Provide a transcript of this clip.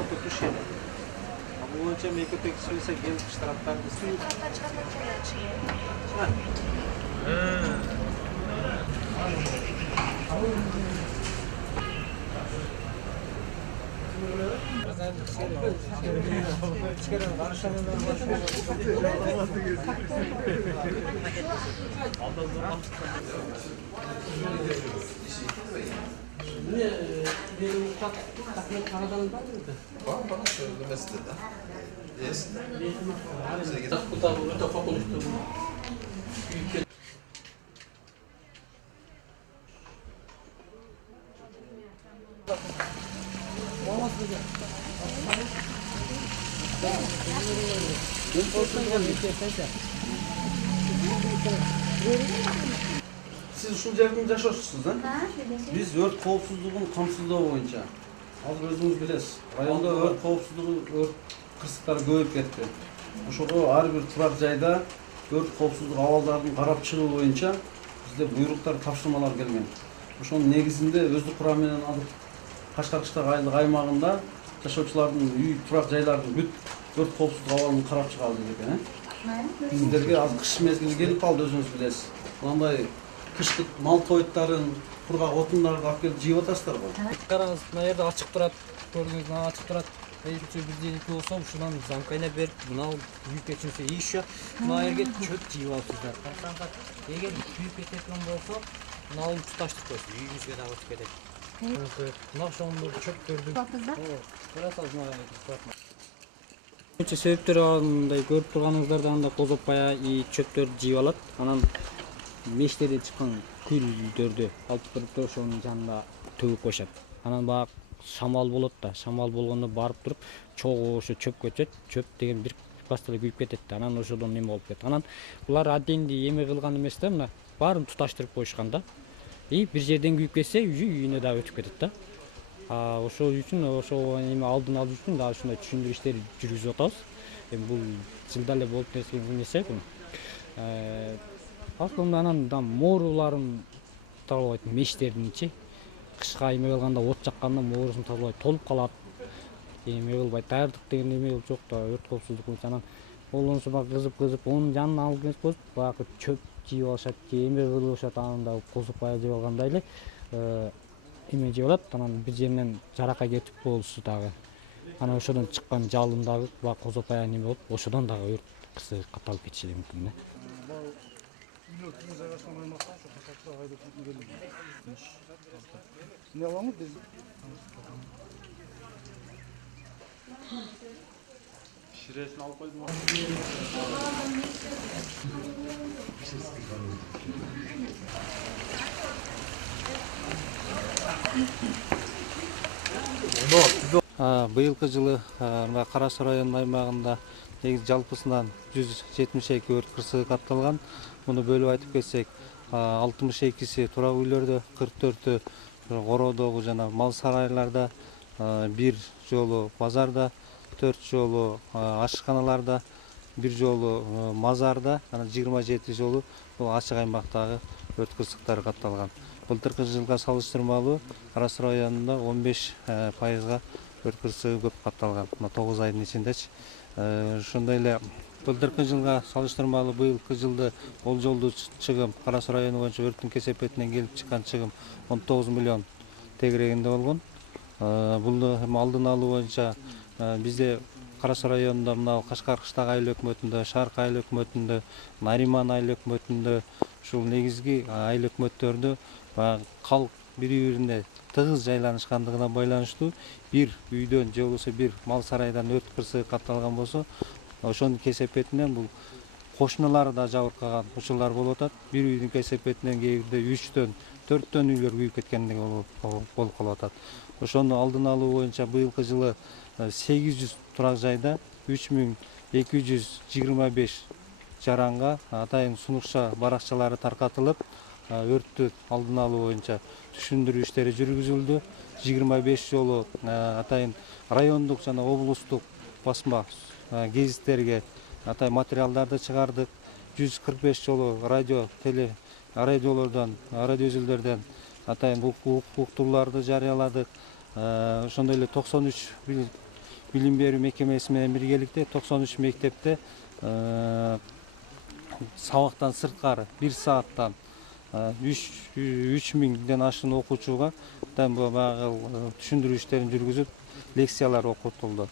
фототушение. Бул боюнча мектепте кичинесе келип штрафтарды Siz ушул жерде жашоосуз, а? Биз өрт коопсуздугун камсыздоо боюнча азыр өзүңүз билесиз, райондо өрт коопсуздугу, өрт кырсыктары көбөйүп кетти. Ошого ар бир турак жайда өрт коопсуздук абалдарын карап чыгуу боюнча бизде буйруктар, тапшырмалар келген. Ошонун негизинде өздүк курам менен алып Кашкар кыштак айылдык аймагында жашоочулардын үй, турак жайлардын бүт өрт коопсуздук абалын карап чыгалы деп экен. Биздерге азыр кыш мезгили келип калды, өзүңүз билесиз. Мындай кыштык мал тоюттарын, кургак отундарды алып келип жыйып атасыздар го. Караңыз, мына жерде ачык турат, көрдүңүз, мына ачык турат. Эки бирдейки болсо, ушунан замкайна берип, мына күйүп кетсе, еще мына жерге чөп жыйып алыпсыздар. Карасаңыздар, эгер күйүп кететін болсо, мына туташтырып койсун, үйүңүзгө дагы өтүп кетет. Мына ошондо чөптөрдү. Карасаңыз, мына жерде. Нече себептери андай көрүп турганыңыздарда анда козоп бая чөптөрдү жыйып алат. Анан мештерден чыккан күлдөрдү алып туруп ошонун жанында төгүп коюшат. Анан баягы шамал болот да, шамал болгондо барып туруп чогуу ошо чөпкө өтөт. Чөп деген бир баста эле күйүп кетет да. Анан ошодон эме болуп кетет. Анан булар адденди эме кылган эмес да, мына баарын туташтырып коюшкан да. Бир жерден күйүп кетсе, үйүнө дагы өтүп кетет да. Ошол үчүн ошол эме алдын алуу үчүн дагы ушундай түшүндүрүү иштери жүргүзүп атабыз. Эми бул жылда эле болуп кеткен нерсе бул. Аслында анан да мооруларын тазалайт, мештердинчи. Кышка эме кылганда, от жакканда моорусун тазалайт, толуп калат. Эме кылбайт, даярдык деген эме жок да, өрт коопсуздук боюнча. Анан олонсо баягы кызып, онун жанына алып келип коюп, баягы чөп жыйып алышат, эме кылышат, анан да козуп бая жеп алгандай эле эме жеп алат. Анан бир жеринен жаракай кетип болсу дагы. Анан ошодон чыккан жалын дагы баягы козоп бая эме болуп, ошодон дагы өрт кырсыгы катталып кетиши мүмкүн да. Ne var mı biz? Şiresini alıp koydum. Быйылкы жылы мына Кара Суу районунун аймагында негизи жалпысынан 172 өрт кырсыгы катталган. Муну бөлүп айтып кетсек, 62си турак үйлөрдө, 44-ü короодогу жана мал сарайларда, 1 жолу базарда, 4 жолу ашканаларда, 1 жолу мазарда, анан 27 жолу бул ачык аймактагы өрт кырсыктары катталган. Былтыркы жылга салыштырмалуу Кара Суу районунда 15%га өрт кырсыгы көп катталган. Мына 9 айдын ичиндечи. Ошондой эле былтыркы жылга салыштырмалуу быйылкы жылды болжолдуу чыгым Кара Суу району боюнча өрттүн кесепетинен келип чыккан чыгым 19 миллион тегерегинде болгон. Бул алдын алуу боюнча бизде Кара Суу районунда мына Кашкар кыштак айыл өкмөтүндө, Шарк айыл өкмөтүндө, Нариман айыл өкмөтүндө ушул негизги айыл өкмөттөрдө калк бири-бирине тыгыз жайланышкандыгына байланыштуу бир үйдөн же болбосо бир мал сарайдан өрт кырсыгы катталган болсо, ошонун кесепетинен бул кошуналары да жабыркаган учурлар болуп атат. Бир үйдүн кесепетинен кээ бирде 3төн 4төн үйлөр күйүп кеткендиги болуп калып атат. Ошону алдын алуу боюнча быйылкы жылы 800 турак жайда 3225 жаранга атайын сунукча баракчалары таркатылып, өрттү алдын алуу боюнча түшүндүрүү иштери жүргүзүлдү. 25 жолу атайын райондук жана облустук басма гезиттерге атайын материалдарды чыгардык. 145 жолу радиолордон, радио үзүлдөрдөн атайын уктурууларды жарыяладык. Ошондой эле 93 билим берүү мекемеси менен биргеликте 93 мектепте сабактан сырткары 1 сааттан 3000ден ашкын окуучуга баягы түшүндүрүү иштерин жүргүзүп лекциялар окутулду.